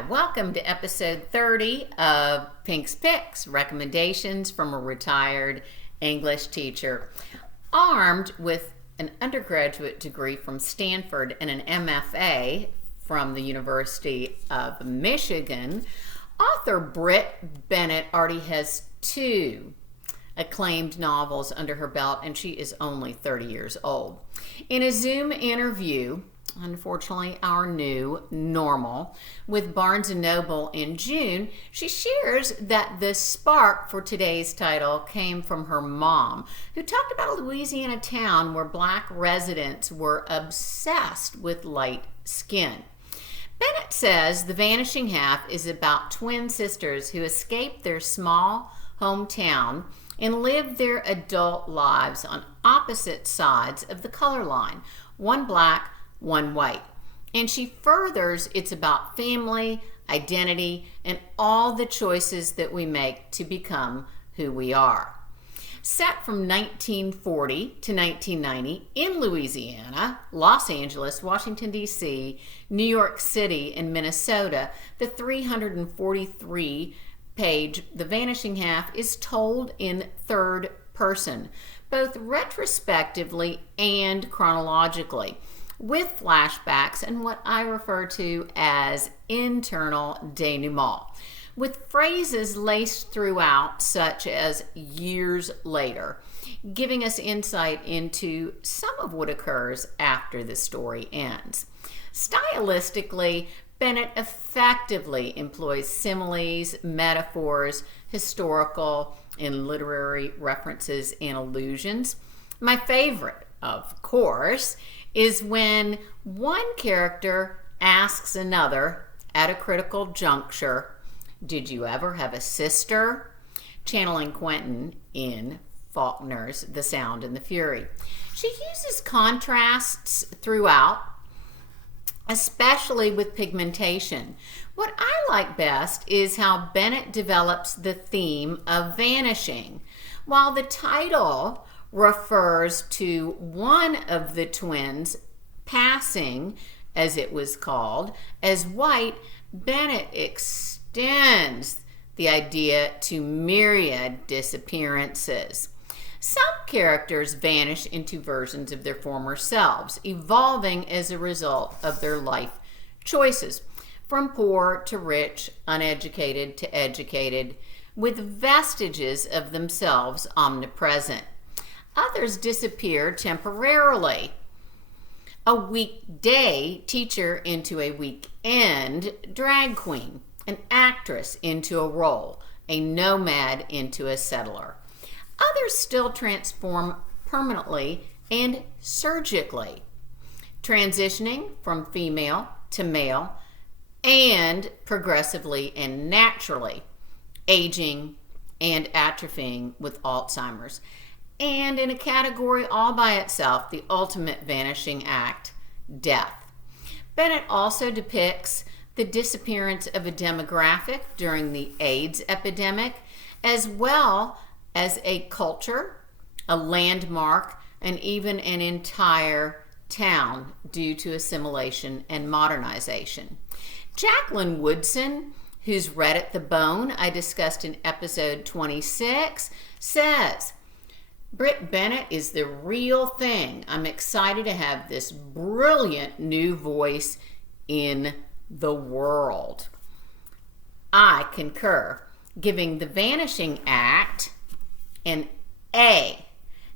Hi, welcome to episode 30 of Pink's Picks, recommendations from a retired English teacher. Armed with an undergraduate degree from Stanford and an MFA from the University of Michigan, author Brit Bennett already has 2 acclaimed novels under her belt, and she is only 30 years old. In a Zoom interview, unfortunately our new normal, with Barnes & Noble in June, she shares that the spark for today's title came from her mom, who talked about a Louisiana town where Black residents were obsessed with light skin. Bennett says The Vanishing Half is about twin sisters who escaped their small hometown and live their adult lives on opposite sides of the color line, one black, one white. And she furthers it's about family, identity, and all the choices that we make to become who we are. Set from 1940 to 1990 in Louisiana, Los Angeles, Washington, D.C., New York City, and Minnesota, the 343-page The Vanishing Half is told in third person, both retrospectively and chronologically, with flashbacks and what I refer to as internal denouement, with phrases laced throughout such as years later, giving us insight into some of what occurs after the story ends. Stylistically, Bennett effectively employs similes, metaphors, historical and literary references and allusions. My favorite, of course, is when one character asks another at a critical juncture, "Did you ever have a sister?" channeling Quentin in Faulkner's The Sound and the Fury. She uses contrasts throughout, especially with pigmentation. What I like best is how Bennett develops the theme of vanishing. While the title refers to one of the twins passing, as it was called, as white, Bennett extends the idea to myriad disappearances. Some characters vanish into versions of their former selves, evolving as a result of their life choices, from poor to rich, uneducated to educated, with vestiges of themselves omnipresent. Others disappear temporarily. A weekday teacher into a weekend drag queen, an actress into a role, a nomad into a settler. Others still transform permanently and surgically, transitioning from female to male and progressively and naturally, aging and atrophying with Alzheimer's. And in a category all by itself, the ultimate vanishing act, death. Bennett also depicts the disappearance of a demographic during the AIDS epidemic, as well as a culture, a landmark, and even an entire town due to assimilation and modernization. Jacqueline Woodson, who's read at the bone I discussed in episode 26, says, "Brit Bennett is the real thing. I'm excited to have this brilliant new voice in the world." I concur, giving The Vanishing Act an A.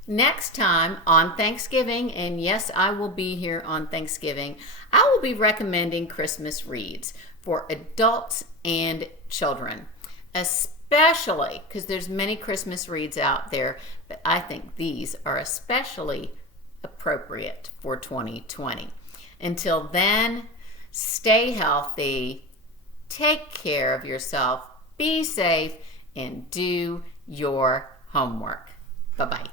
Next time on Thanksgiving, and yes, I will be here on Thanksgiving, I will be recommending Christmas reads for adults and children, especially because there's many Christmas reads out there, but I think these are especially appropriate for 2020. Until then, stay healthy, take care of yourself, be safe, and do your homework. Bye-bye.